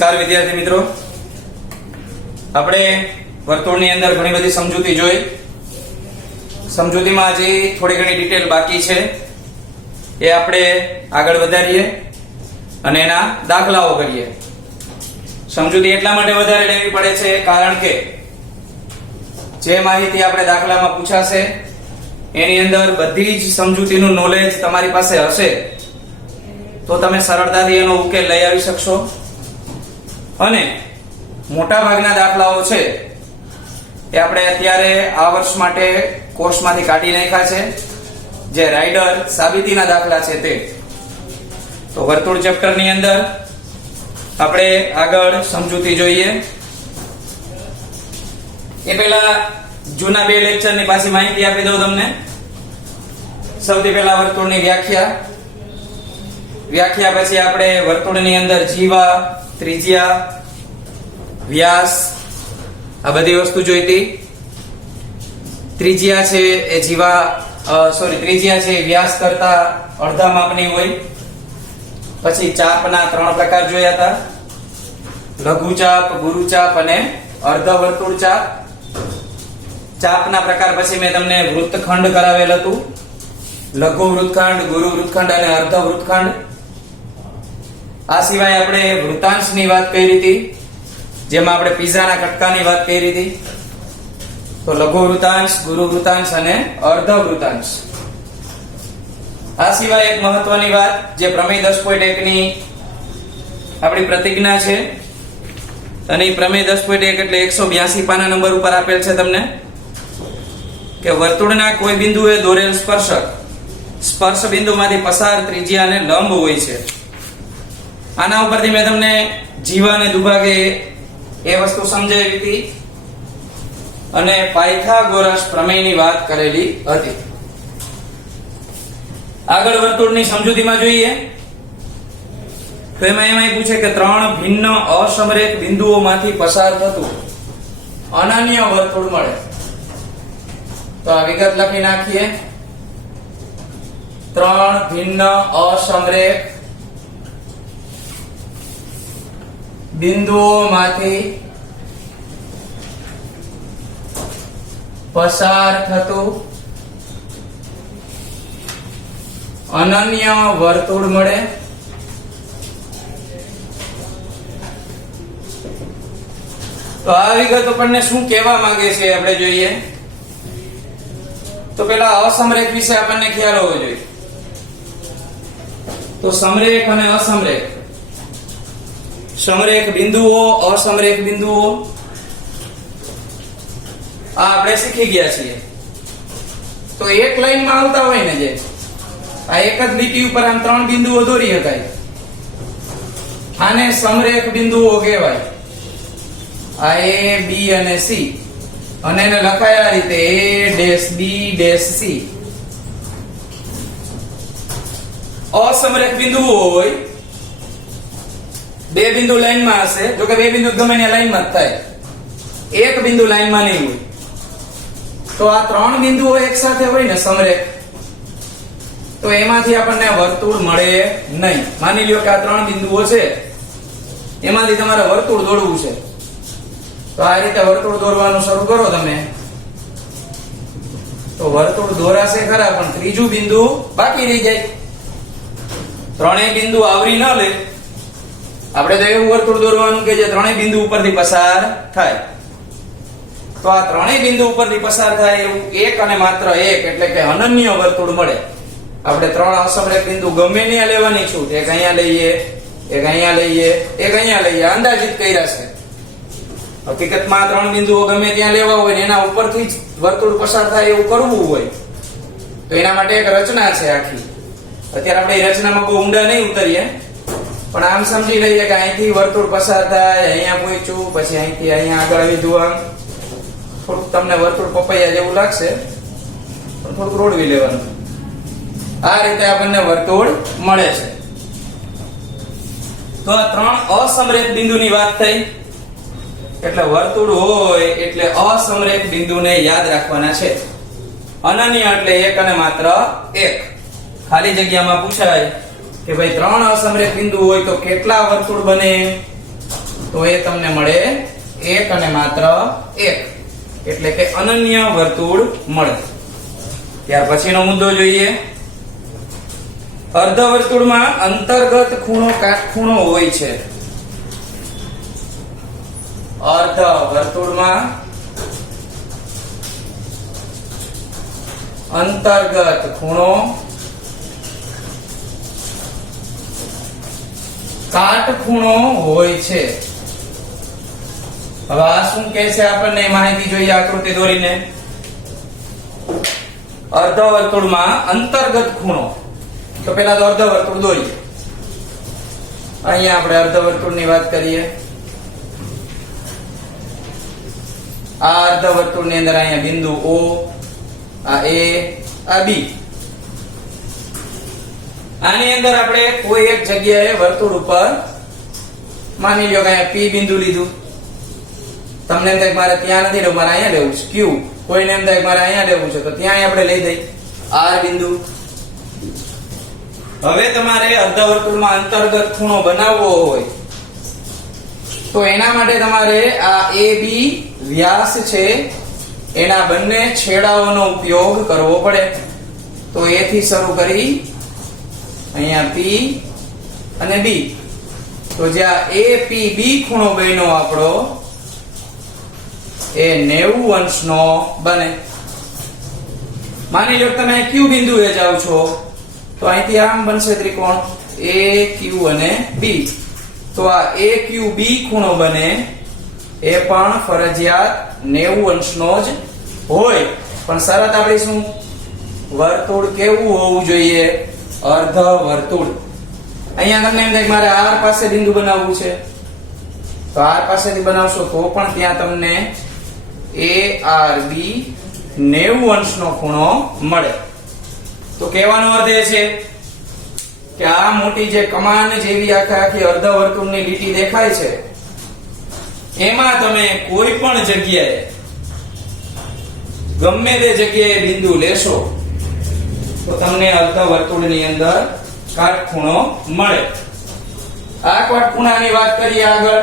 નમસ્કાર વિદ્યાર્થી મિત્રો, આપણે વર્તુળની અંદર ઘણી બધી સમજૂતી જોઈ. સમજૂતીમાં હજી થોડી ઘણી ડિટેલ બાકી છે, એ આપણે આગળ વધારીએ અને એના દાખલાઓ કરીએ. સમજૂતી એટલા માટે વધારે લેવી પડે છે કારણ કે જે માહિતી આપણે દાખલામાં પૂછાશે એની અંદર બધી જ સમજૂતીનું નોલેજ તમારી પાસે હશે તો તમે સરળતાથી એનો ઉકેલ લઈ આવી શકશો. અને મોટા ભાગના દાખલાઓ છે એ આપણે અત્યારે આ વર્ષ માટે કોર્સમાંથી કાઢી નાખ્યા છે, જે રાઇડર સાબિતીના દાખલા છે તે. તો વર્તુળ ચેપ્ટરની અંદર આપણે આગળ સમજૂતી જોઈએ. એ પહેલા જૂના બે લેક્ચરની પાછી માહિતી આપી દઉં તમને. સૌથી પહેલા વર્તુળની વ્યાખ્યા પછી આપણે વર્તુળની અંદર જીવા, ત્રિજ્યા, વ્યાસ આ બધી વસ્તુ જોઈતી. ત્રિજ્યા છે એ ત્રિજ્યા છે વ્યાસ કરતા અડધા માપની હોય. પછી ચાપના 3 પ્રકાર જોયા હતા: લઘુ ચાપ, ગુરુ ચાપ અને અર્ધ વર્તુળ ચાપ. ચાપના પ્રકાર પછી મેં તમને વૃત્તખંડ કરાવેલ હતું: લઘુ વૃત્તખંડ, ગુરુ વૃત્તખંડ અને અર્ધ વૃત્તખંડ. આ સિવાય આપણે વૃત્તાંશની વાત કરી હતી, જેમાં આપણે પિઝાના કટકાની વાત કરી હતી. તો લઘુ વૃત્તાંશ, ગુરુ વૃત્તાંશ અને અર્ધ વૃત્તાંશ. આ સિવાય એક મહત્વની વાત, જે પ્રમેય 10.1 ની આપણી પ્રતિજ્ઞા છે, અને એ પ્રમેય 10.1 એટલે 182 પાના નંબર ઉપર આપેલ છે તમને, કે વર્તુળના કોઈ બિંદુએ દોરેલ સ્પર્શ બિંદુમાંથી પસાર ત્રિજ્યા અને લંબ હોય છે. આના ઉપરથી મેં તમને જીવા અને દુભાગે એ વસ્તુ સમજાવી હતી અને પાયથાગોરસ પ્રમેયની વાત કરેલી હતી. આગળ વર્તુળની સમજૂતીમાં જોઈએ તો એમાં પૂછે કે 3 ભિન્ન અસમરેખ બિંદુઓમાંથી પસાર થતું અનન્ય વર્તુળ મળે. તો આ વિગત લખી નાખીએ. 3 ભિન્ન અસમરેખ બિંદુઓમાંથી પસાર થતું અનન્ય વર્તુળ મળે. તો આ વિગત આપણને શું કહેવા માંગે છે આપણે જોઈએ. તો પેલા અસમરેખ વિશે આપણને ખ્યાલ હોવો જોઈએ. તો સમરેખ અને અસમરેખ, સમરેખ બિંદુઓ, અસમરેખ બિંદુઓ આ આપણે શીખી ગયા છીએ. તો એક લાઈનમાં આવતા હોય ને, જે આ એક જ લીટી ઉપર આમ 3 બિંદુઓ દોરી શકાય, આને સમરેખ બિંદુઓ કહેવાય. આ A, B અને C, અને એને લખાય આ રીતે A', B', C. અસમરેખ બિંદુઓ હોય, બે બિંદુ લાઈનમાં હશે, જો કે બે બિંદુ ગમે ત્યાં લાઈનમાં જ થાય, એક બિંદુ લાઈનમાં નહીં હોય. તો આ 3 બિંદુઓ એક સાથે હોય ને સમરેખ, તો એમાંથી આપણને વર્તુળ મળે નહીં. માની લ્યો કે આ 3 બિંદુઓ છે, એમાંથી તમારે વર્તુળ દોરવું છે. તો આ રીતે વર્તુળ દોરવાનું શરૂ કરો તમે, તો વર્તુળ દોરાશે ખરા, પણ ત્રીજું બિંદુ બાકી રહી જાય. 3 બિંદુ આવરી ન લે. આપણે તો એવું વર્તુળ દોરવાનું કે જે 3 બિંદુ ઉપરથી પસાર થાય. તો આ 3 બિંદુ ઉપરથી પસાર થાય એવું એક અને માત્ર એક, એટલે કે અનન્ય વર્તુળ મળે. આપણે 3 અસમરેખ બિંદુ ગમે ત્યાં લેવાની છૂટ, એક અહીંયા લઈએ, એક અહીંયા લઈએ, એક અહીંયા લઈએ, અંદાજિત કર્યા છે. હકીકતમાં 3 બિંદુઓ ગમે ત્યાં લેવા હોય ને એના ઉપરથી જ વર્તુળ પસાર થાય એવું કરવું હોય તો એના માટે એક રચના છે આખી. અત્યારે આપણે એ રચનામાં બહુ ઊંડા નહીં ઉતરીએ, પણ આમ સમજી લઈએ કે અહીંથી વર્તુળ પસાર થાય, અહીંયા પહોંચ્યું, પછી અહીંથી અહીંયા આગળ લીધું. આમ થોડુંક તમને વર્તુળ પપૈયા જેવું લાગશે, પણ થોડુંક રોડવી લેવાનું. આ રીતે આપણને વર્તુળ મળે છે. તો આ 3 અસમરેખ બિંદુની વાત થઈ. એટલે વર્તુળ હોય એટલે અસમરેખ બિંદુને યાદ રાખવાના છે. અનન્ય એટલે એક અને માત્ર એક. ખાલી જગ્યામાં પૂછાય કે ભાઈ 3 અસમરેખ બિંદુ હોય તો કેટલા વર્તુળ બને, તો એ તમને મળે 1 અને માત્ર 1, એટલે કે અનન્ય વર્તુળ મળે. ત્યાર પછીનો મુદ્દો જોઈએ. અર્ધવર્તુળમાં અંતર્ગત ખૂણો કાટખૂણો હોય છે. અર્ધવર્તુળમાં અંતર્ગત ખૂણો કાટખૂણો હોય છે. હવે આ શું કહે છે આપણને માહિતી જોઈએ આકૃતિ દોરીને. અર્ધવર્તુળમાં અંતર્ગત ખૂણો, તો પેલા તો અર્ધવર્તુળ દોરીએ. અહીંયા આપણે અર્ધવર્તુળની વાત કરીએ. આ અર્ધવર્તુળની અંદર અહીંયા બિંદુ O, આ A, આ B. આની અંદર આપણે કોઈ એક જગ્યાએ વર્તુળ ઉપર માની લ્યો કે અહીંયા P બિંદુ લીધું. તમને એમ થાય મારે ત્યાં નથી લેવું, મારે અહીંયા લેવું છે Q. કોઈને એમ થાય મારે અહીંયા લેવું છે તો ત્યાં આપણે લઈ દઈએ R બિંદુ. હવે તમારે અર્ધવર્તુળમાં અંતર્ગત ખૂણો બનાવવો હોય તો એના માટે તમારે આ AB વ્યાસ છે એના બંને છેડાઓનો ઉપયોગ કરવો પડે. તો A થી શરૂ કરી અહીંયા P અને B, તો જ્યાં APB ખૂણો બન્યો આપણો એ 90 અંશનો બને. માની લો તમે Q બિંદુએ જાવ છો તો અહીંથી આમ બનશે ત્રિકોણ AQ અને B. તો આ AQB ખૂણો બને એ પણ ફરજિયાત 90 અંશનો જ હોય. પણ શરત આપણી શું? વર્તુળ કેવું હોવું જોઈએ? અર્ધવર્તુળ. અહીંયા તમને એમ થાય કે મારે R પાસે બિંદુ બનાવવું છે તો R પાસેથી બનાવશો તો પણ ત્યાં તમને ARB 90 અંશનો ખૂણો મળે. તો કહેવાનો અર્થ એ છે કે આ મોટી જે કમાન જેવી આખી અર્ધવર્તુળની લીટી દેખાય છે એમાં તમે કોઈ પણ જગ્યાએ ગમે તે જગ્યાએ બિંદુ લેશો તો તમને અર્ધવર્તુળની અંદર કાટખૂણો મળે. આ કાટખૂણાની વાત કરીએ આગળ.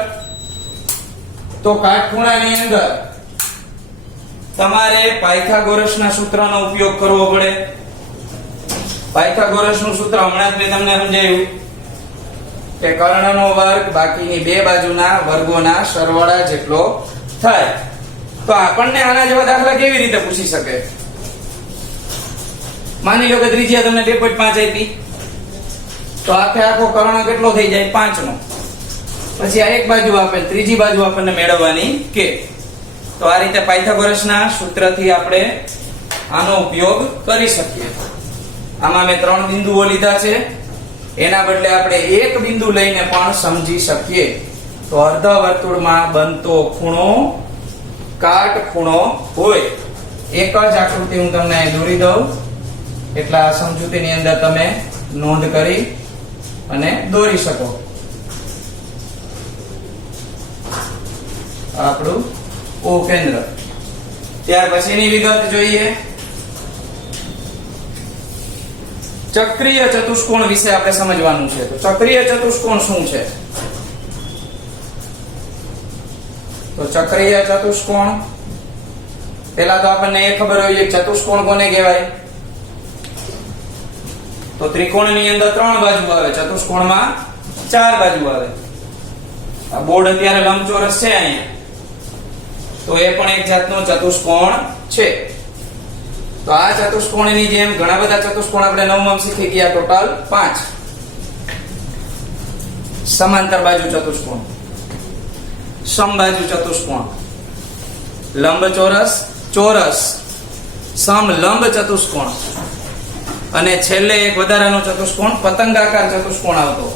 તો કાટખૂણાની અંદર તમારે પાયથાગોરસના સૂત્રનો ઉપયોગ કરવો પડે. પાયથાગોરસનું સૂત્ર હમણાં જ મેં તમને સમજાવ્યું કે કર્ણનો વર્ગ બાકીની બે બાજુના વર્ગોના સરવાળા જેટલો થાય. તો આપણને આના જેવા દાખલા કેવી રીતે પૂછી શકે? માની લો કે ત્રિજ્યા તમને 2.5 આપી તો આખે આખો કર્ણ કેટલો થઈ જાય? 5 નો. પછી આ એક બાજુ આપે, ત્રીજી બાજુ આપણને મેળવવાની કે. તો આ રીતે પાયથાગોરસના સૂત્રથી આપણે આનો ઉપયોગ કરી શકીએ. આમાં મેં 3 બિંદુઓ લીધા છે, એના બદલે આપણે એક બિંદુ લઈને પણ સમજી શકીએ. તો અર્ધવર્તુળમાં બનતો ખૂણો કાટખૂણો હોય. એક જ આકૃતિ હું તમને દોરી દઉં એટલે આ સમજૂતીની અંદર તમે નોંધ કરી અને દોરી શકો. આપણું O કેન્દ્ર. ત્યાર પછીની વિગત જોઈએ. ચક્રીય ચતુષ્કોણ વિશે આપણે સમજવાનું છે. તો ચક્રીય ચતુષ્કોણ શું છે? તો ચક્રીય ચતુષ્કોણ પહેલા તો આપણને એ ખબર હોય કે ચતુષ્કોણ કોને કહેવાય? તો ત્રિકોણની અંદર 3 બાજુ આવે, ચતુષ્કોણમાં 4 બાજુ આવે. આ બોર્ડ અત્યારે લંબચોરસ છે અહીંયા, તો એ પણ એક જાતનો ચતુષ્કોણ છે. તો આ ચતુષ્કોણની જેમ ઘણા બધા ચતુષ્કોણ આપણે નવમાં શીખી ગયા, ટોટલ 5. સમાંતર બાજુ ચતુષ્કોણ, સમબાજુ ચતુષ્કોણ, લંબચોરસ, ચોરસ, સમલંબ ચતુષ્કોણ અને છેલ્લે એક વધારાનો ચતુષ્કોણ પતંગાકાર ચતુષ્કોણ આવતો.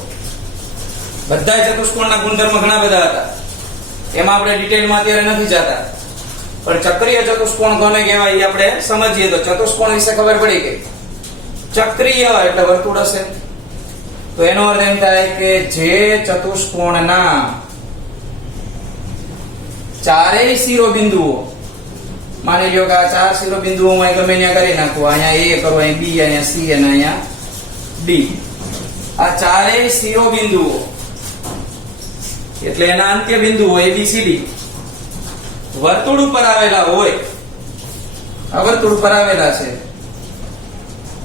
બધા ચતુષ્કોણના ગુણધર્મ ઘણા બધા હતા, એમાં આપણે ડિટેલમાં અત્યારે નથી જતા. પણ ચક્રીય ચતુષ્કોણ કોને કહેવાય એ આપણે સમજીએ તો ચતુષ્કોણ વિશે ખબર પડી ગઈ. ચક્રીય એટલે વર્તુળ હશે. તો એનો અર્થ એમ થાય કે જે ચતુષ્કોણના ચારેય શિરોબિંદુઓ, માની લ્યો કે આ 4 શિરોબિંદુઓ હું અહીં ગમે ત્યાં કરી નાખું, અહીંયા A કરું, અહીં B, અહીંયા C અને અહીંયા D. આ ચારેય શિરોબિંદુઓ એટલે એના અંત્ય બિંદુઓ ABCD વર્તુળ ઉપર આવેલા હોય, આ વર્તુળ ઉપર આવેલા છે,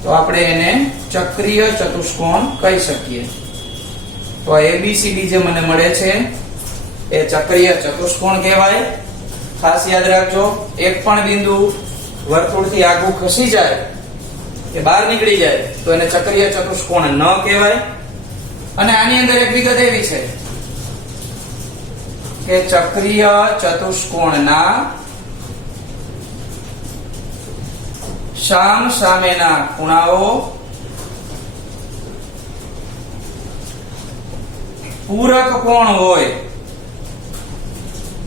તો આપણે એને ચક્રીય ચતુષ્કોણ કહી શકીએ. તો ABCD જે મને મળે છે એ ચક્રીય ચતુષ્કોણ કહેવાય. ખાસ યાદ રાખજો, એક પણ બિંદુ વર્તુળથી આગળ ખસી જાય કે બહાર નીકળી જાય તો એને ચક્રીય ચતુષ્કોણ ન કહેવાય. અને આની અંદર એક વિગત એવી છે કે ચક્રીય ચતુષ્કોણના સામ સામેના ખૂણાઓ પૂરક કોણ હોય.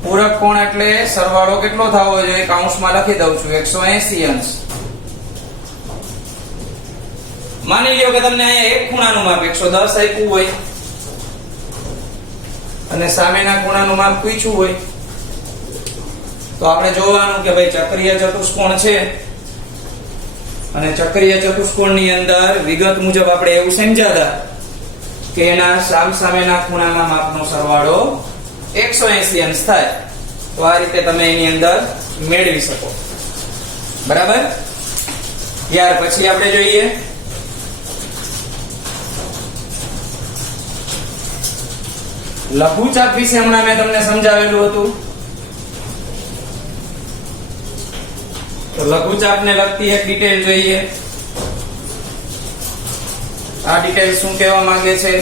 પૂરક કોણ એટલે સરવાળો કેટલો થવો જોઈએ, કૌંસમાં લખી દઉં છું 180 અંશ. માની લ્યો કે તમને અહીંયા એક ખૂણાનું માપ 110 આપ્યું હોય અને સામેના ખૂણાનું માપ પૂછ્યું હોય, તો આપણે જોવાનું કે ભાઈ ચક્રીય ચતુષ્કોણ છે અને ચક્રીય ચતુષ્કોણની અંદર વિગત મુજબ આપણે એવું સમજાતા કે એના સામેના ખૂણાના માપનો સરવાળો 180 અંશ થાય. તો આ રીતે તમે એની અંદર મેળવી શકો. બરાબર. ત્યાર પછી આપણે જોઈએ લઘુચાપ વિશે. હમણાં મેં તમને સમજાવેલું હતું. તો લઘુચાપને લગતી એક ડિટેલ જોઈએ. આ ડિટેલ શું કહેવા માંગે છે?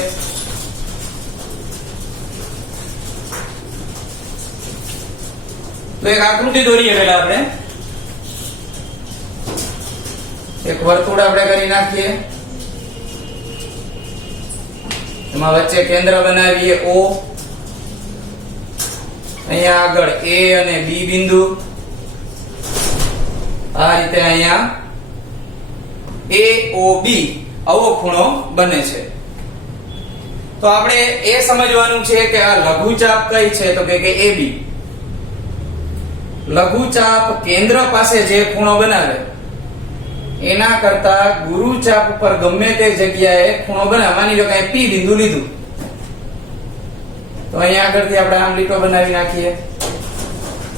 તો એક આકૃતિ દોરીએ પહેલા આપણે. એક વર્તુળ આપણે કરી નાખીએ, એમાં વચ્ચે કેન્દ્ર બનાવીએ O, અહીંયા આગળ A અને B બિંદુ, આ રીતે અહીંયા AOB આવો ખૂણો બને છે. તો આપણે એ સમજવાનું છે કે આ લઘુચાપ કઈ છે, તો કે AB. લઘુચાપ કેન્દ્ર પાસે જે ખૂણો બનાવે એના કરતા ગુરુચાપ ઉપર ગમે તે જગ્યાએ ખૂણો બનાવે. માની લો કે P બિંદુ લીધું, તો અહીંયા આગળથી આપણે આમ લીટો બનાવી નાખીએ.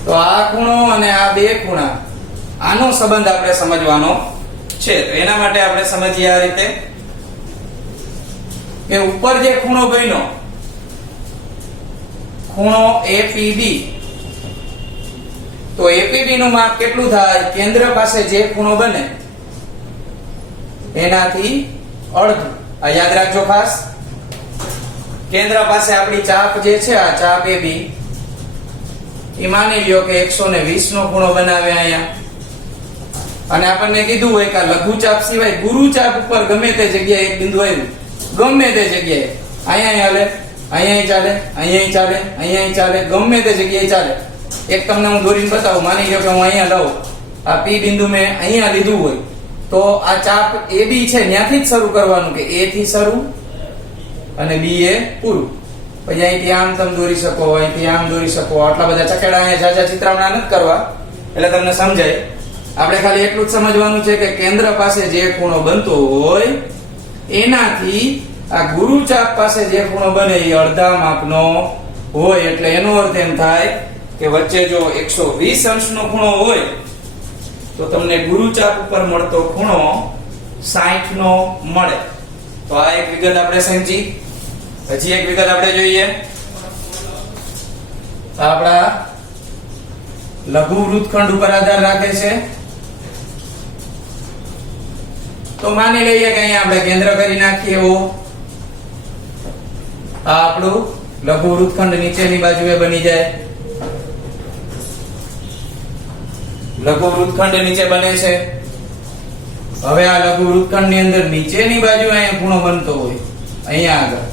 તો આ ખૂણો અને આ બે ખૂણા, આનો સંબંધ આપણે સમજવાનો છે. તો એના માટે આપણે સમજીએ આ રીતે કે ઉપર જે ખૂણો બન્યો, ખૂણો APB, તો APB નું માપ કેટલું થાય? કેન્દ્ર પાસે જે ખૂણો બને એનાથી અડધું. આ યાદ રાખજો ખાસ. કેન્દ્ર પાસે આપણી ચાપ જે છે, આ ચાપ AB, એ માની લ્યો કે 120 નો ખૂણો બનાવે અહીંયા. અને આપણને કીધું હોય કે લઘુચાપ સિવાય ગુરુચાપ ઉપર ગમે તે જગ્યાએ એક બિંદુ આવ્યું, ગમે તે જગ્યાએ, અહીંયા ચાલે, અહીંયા ચાલે, અહીંયા ચાલે, ગમે તે જગ્યાએ ચાલે. એક તમને હું દોરીને બતાવું. માની લો કે હું અહીંયા લઉં, આ P બિંદુ મેં અહીંયા લીધું હોય, તો આ ચાપ AB છે ત્યાંથી જ શરૂ કરવાનું, કે A થી શરૂ અને B એ પૂરું. પછી અહીંથી આમ તમે દોરી શકો, અહીંથી આમ દોરી શકો. આટલા બધા ચકેડા અહીંયા જાજા ચિત્રામણા નથી કરવા, એટલે તમને સમજાય. આપણે ખાલી એટલું જ સમજવાનું છે કે કેન્દ્ર પાસે જે ખૂણો બનતો હોય એનાથી આ ગુરુચાપ પાસે જે ખૂણો બને એ અડધા માપનો હોય. એટલે એનો અર્થ એમ થાય કે વચ્ચે જો 120 અંશનો ખૂણો હોય તો તમને ગુરુચાપ ઉપર મળતો ખૂણો 60 નો મળે. તો આ એક વિગત આપણે સમજી. હજી એક વિગત આપણે જોઈએ. આપણા લઘુ વૃત્તખંડ ઉપર આધાર રાખે છે. તો માની લઈએ કે અહીંયા આપણે કેન્દ્ર કરી નાખીએ O. આ આપણું લઘુ વૃત્તખંડ નીચેની બાજુએ બની જાય. લઘુ વૃત્તખંડ નીચે બને છે. હવે આ લઘુ વૃત્તખંડ ની અંદર નીચેની બાજુ અહીંયા ખૂણો બનતો હોય, અહીંયા આગળ,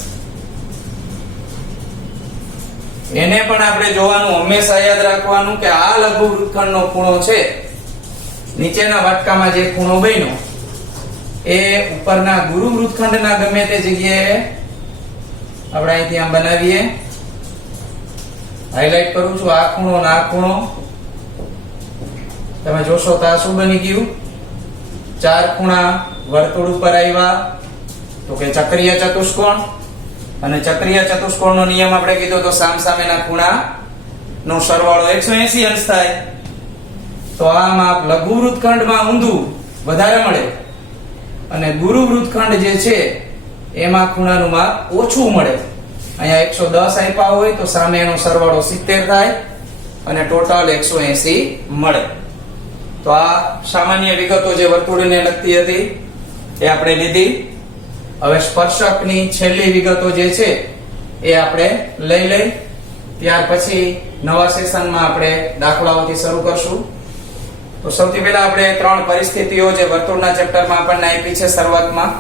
એને પણ આપણે જોવાનું, હંમેશા યાદ રાખવાનું કે આ લઘુ વૃત્તખંડનો ખૂણો છે, નીચેના વાટકામાં જે ખૂણો બન્યો એ ઉપરના ગુરુ વૃત્તખંડના ગમે તે જગ્યાએ આપણે અહીંથી આમ બનાવીએ. હાઈલાઈટ કરું છું આ ખૂણો ને આ ખૂણો. તમે જોશો તો આ શું બની ગયું? ચાર ખૂણા વર્તુળ ઉપર આવ્યા, તો કે ચક્રીય ચતુષ્કોણ. અને ચક્રીય ચતુષ્કોણનો નિયમ આપણે કીધો તો સામસામેના ખૂણાનો સરવાળો 180 અંશ થાય. તો આ માપ લઘુ વૃત્તખંડમાં ઊંધું વધારે મળે અને ગુરુ વૃત્તખંડ જે છે એમાં ખૂણાનું માપ ઓછું મળે. અહીંયા 110 આપ્યા હોય તો સામે એનો સરવાળો 70 થાય અને ટોટલ 180 મળે. તો આ સામાન્ય વિગતો જે વર્તુળને લગતી હતી એ આપણે લીધી. હવે સ્પર્શકની છેલ્લી વિગતો જે છે એ આપણે લઈ ત્યાર પછી નવા સેશનમાં આપણે દાખલાઓથી શરૂ કરશું. તો સૌથી પહેલા આપણે ત્રણ પરિસ્થિતિઓ જે વર્તુળના ચેપ્ટરમાં આપણને આપી છે શરૂઆતમાં,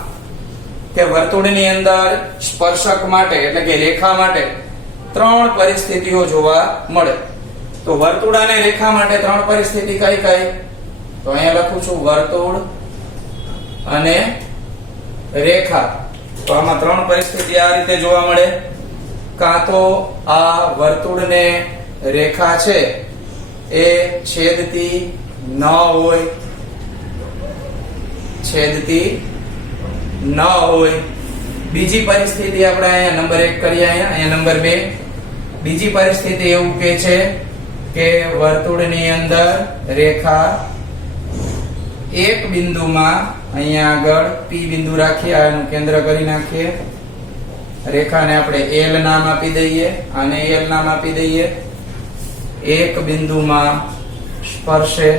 કે વર્તુળની અંદર સ્પર્શક માટે એટલે કે રેખા માટે ત્રણ પરિસ્થિતિઓ જોવા મળે. તો વર્તુળ અને રેખા માટે ત્રણ પરિસ્થિતિ કઈ કઈ? તો અહીંયા લખું છું વર્તુળ અને રેખા. તો આમાં ત્રણ પરિસ્થિતિ આ રીતે જોવા મળે. કાં તો આ વર્તુળને રેખા છે એ છેદતી ન હોય, બીજી પરિસ્થિતિ આપણે અહીંયા નંબર 1 કરીએ, અહીંયા નંબર 2. બીજી પરિસ્થિતિ એવું કે છે કે વર્તુળની અંદર રેખા એક બિંદુમાં, અહીંયા આગળ P બિંદુ રાખીએ, આનું કેન્દ્ર કરી નાખીએ, રેખાને આપણે L નામ આપી દઈએ, આને L નામ આપી દઈએ, એક બિંદુમાં સ્પર્શે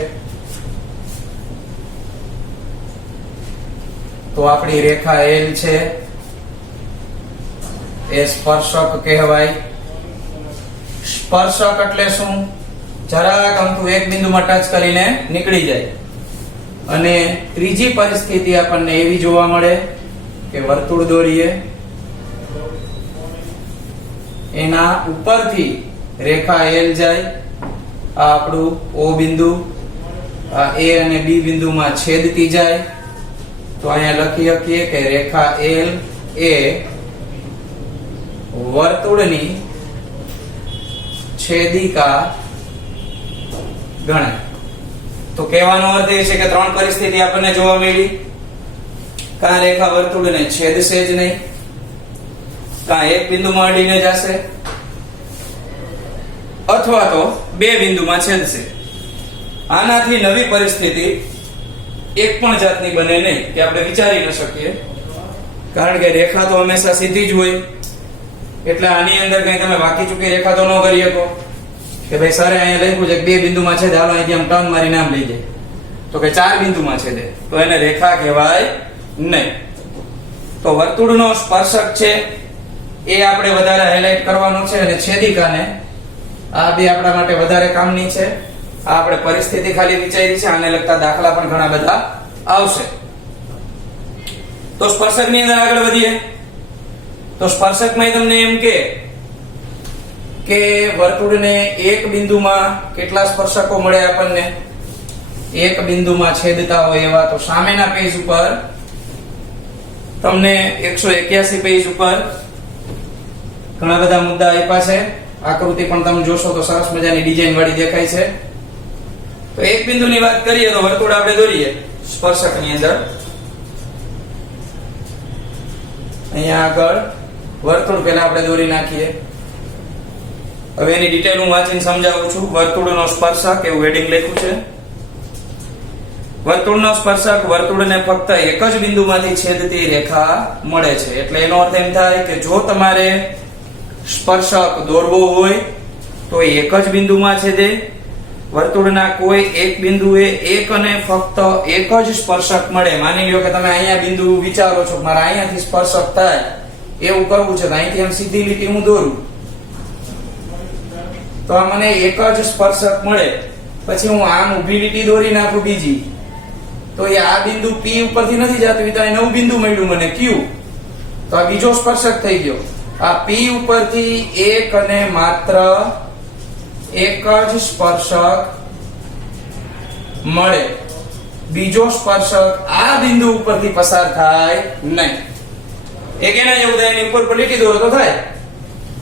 તો આપણી રેખા L છે એ સ્પર્શક કહેવાય. સ્પર્શક એટલે શું? જરાક અમથું એક બિંદુમાં ટચ કરીને નીકળી જાય. અને ત્રીજી પરિસ્થિતિ આપણને એવી જોવા મળે કે વર્તુળ દોરીએ, એના ઉપરથી રેખા L જાય, આ આપણું O બિંદુ, આ A અને B બિંદુમાં છેદતી જાય. તો અહીંયા લખી શકીએ કે રેખા L એ વર્તુળની છેદિકા ગણાય. તો કહેવાનો અર્થ એ છે કે ત્રણ પરિસ્થિતિ આપણને જોવા મળી. કાં રેખા વર્તુળને છેદશે જ નહીં, કાં એક બિંદુમાં અડીને જશે, અથવા તો બે બિંદુમાં છેદશે. આનાથી નવી પરિસ્થિતિ એક પણ જાતની બને નહીં કે આપણે વિચારી ન શકીએ, કારણ કે રેખા તો હંમેશા સીધી જ હોય. એટલે આની અંદર કઈ તમે વાકી ચૂકી રેખા તો ન કરી શકો કે ભાઈ સરે અહીંયા લખ્યું છે કે બે બિંદુમાં છે, હાલો અહીંથી આમ ટર્ન મારી નામ લઈ જાય, તો કે ચાર બિંદુમાં છે તો એને રેખા કહેવાય નહીં. તો વર્તુળનો સ્પર્શક છે એ આપણે વધારે હાઇલાઇટ કરવાનો છે, અને છેદિકાને આ બે આપણા માટે વધારે કામની છે. આ આપણે પરિસ્થિતિ ખાલી વિચારી છે, આને લગતા દાખલા પણ ઘણા બધા આવશે. તો સ્પર્શકની અંદર આગળ વધીએ. તો સ્પર્શકમાં તમને એમ કે વર્તુળને એક બિંદુમાં કેટલા સ્પર્શકો મળે આપણને? એક બિંદુમાં છેદતા હોય એવા. તો સામેના પેજ ઉપર તમને 181 પેજ ઉપર ઘણા બધા મુદ્દા આપ્યા છે. આકૃતિ પણ તમે જોશો તો સરસ મજાની ડિઝાઇન વાળી દેખાય છે. તો એક બિંદુની વાત કરીએ તો વર્તુળ આપણે દોરીએ સ્પર્શકની અંદર. અહીંયા આગળ વર્તુળ પહેલા આપણે દોરી નાખીએ. હવે એની ડિટેલ હું વાંચીને સમજાવું છું. વર્તુળનો સ્પર્શક એવું હેડિંગ લખ્યું છે. વર્તુળનો સ્પર્શક વર્તુળને ફક્ત એક જ બિંદુમાંથી છેદતી રેખા મળે છે. એટલે એનો અર્થ એમ થાય કે જો તમારે સ્પર્શક દોરવો હોય તો એક જ બિંદુમાં છેદે. વર્તુળના કોઈ એક બિંદુએ એક અને ફક્ત એક જ સ્પર્શક મળે. માની લ્યો કે તમે અહીંયા બિંદુ વિચારો છો મારા અહીંયાથી સ્પર્શક થાય એવું કરવું છે, તો અહીંથી આમ સીધી લીટી હું દોરું તો આ મને એક જ સ્પર્શક મળે. પછી હું આમ ઊભી લીટી દોરી નાખું બીજી, તો એ આ બિંદુ P ઉપરથી નથી જતું, તો નવું બિંદુ મળ્યું મને Q, તો આ બીજો સ્પર્શક થઈ ગયો. આ P ઉપરથી એક અને માત્ર એક જ સ્પર્શક મળે. બીજો સ્પર્શક આ બિંદુ ઉપરથી પસાર થાય નહીં. એક એના જેવું થાય, એની ઉપર લીટી દોરો તો થાય,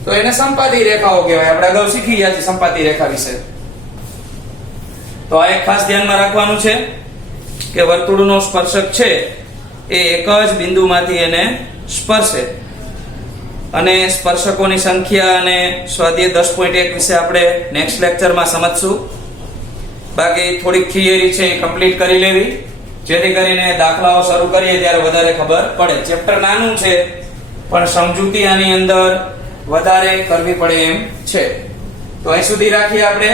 તો એને સંપાતી રેખાઓ કહેવાય. આપણે અગાઉ શીખી ગયા છીએ સંપાતી રેખા વિશે. તો આ એક ખાસ ધ્યાનમાં રાખવાનું છે કે વર્તુળનો સ્પર્શક છે એ એક જ બિંદુમાંથી એને સ્પર્શે. અને સ્પર્શકોની સંખ્યા અને સ્વાધ્યાય 10.1 વિશે આપણે નેક્સ્ટ લેક્ચરમાં સમજશું. બાકી થોડીક થિયરી છે એ કમ્પ્લીટ કરી લેવી, જેથી કરીને દાખલાઓ શરૂ કરીએ ત્યારે વધારે ખબર પડે. ચેપ્ટર નાનું છે પણ સમજૂતી આની અંદર વધારે કરવી પડે એમ છે. તો અહીં સુધી રાખીએ આપણે.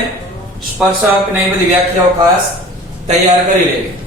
સ્પર્શક ને એ બધી વ્યાખ્યાઓ ખાસ તૈયાર કરી લેવી.